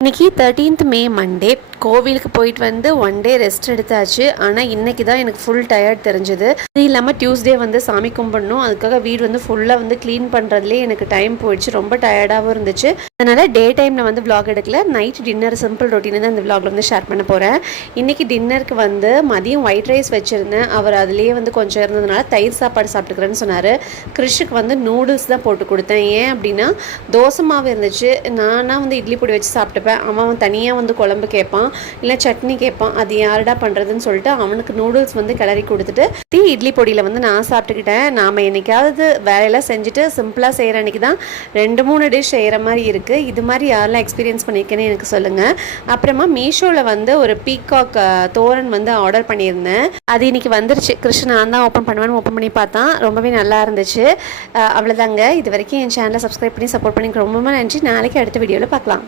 இன்னைக்கு 13th மே Monday. கோவிலுக்கு போயிட்டு வந்து ஒன் டே ரெஸ்ட் எடுத்தாச்சு. ஆனால் இன்னைக்கு தான் எனக்கு ஃபுல் டயர்ட் தெரிஞ்சது. அது இல்லாமல் டியூஸ்டே வந்து சாமி கும்பிடணும். அதுக்காக வீடு வந்து ஃபுல்லாக வந்து க்ளீன் பண்ணுறதுலேயே எனக்கு டைம் போயிடுச்சு. ரொம்ப டயர்டாகவும் இருந்துச்சு. அதனால் டே டைமில் வந்து விளாக் எடுக்கல. நைட் டின்னர் சிம்பிள் ரொட்டீனை தான் இந்த விளாகில் வந்து ஷேர் பண்ண போகிறேன். இன்றைக்கி டின்னருக்கு வந்து மதியம் ஒயிட் ரைஸ் வச்சுருந்தேன். அவர் அதுலேயே வந்து கொஞ்சம் இருந்ததுனால தயிர் சாப்பாடு சாப்பிட்டுக்கிறேன்னு சொன்னார். கிறிஷுக்கு வந்து நூடுல்ஸ் தான் போட்டு கொடுத்தேன். ஏன் அப்படின்னா தோசை மாவு இருந்துச்சு. நானாக வந்து இட்லி பொடி வச்சு சாப்பிட்டுப்பேன். அவன் தனியாக வந்து குழம்பு கேட்பான், இல்லை சட்னி கேட்பான். அது யாருடா பண்ணுறதுன்னு சொல்லிட்டு அவனுக்கு நூடுல்ஸ் வந்து கிளறி கொடுத்துட்டு இட்லி பொடியில் வந்து நான் சாப்பிட்டுக்கிட்டேன். நாம் என்னைக்காவது வேலையெல்லாம் செஞ்சுட்டு சிம்பிளாக செய்கிற அன்றைக்கி தான் 2-3 டிஷ் செய்கிற மாதிரி இருக்குது. இது மாதிரி யாரெல்லாம் எக்ஸ்பீரியன்ஸ் பண்ணியிருக்கேன்னு எனக்கு சொல்லுங்கள். அப்புறமா மீஷோவில் வந்து ஒரு பீகாக் தோரன் வந்து ஆர்டர் பண்ணியிருந்தேன். அது இன்றைக்கி வந்துருச்சு. கிருஷ்ணன் நான் தான் ஓப்பன் பண்ணுவேன்னு ஓப்பன் பண்ணி பார்த்தான். ரொம்பவே நல்லா இருந்துச்சு. அவ்வளோதாங்க. இது வரைக்கும் என் சேனலை சப்ஸ்கிரைப் பண்ணி சப்போர்ட் பண்ணி ரொம்ப நன்றி. நாளைக்கு அடுத்த வீடியோவில் பார்க்கலாம்.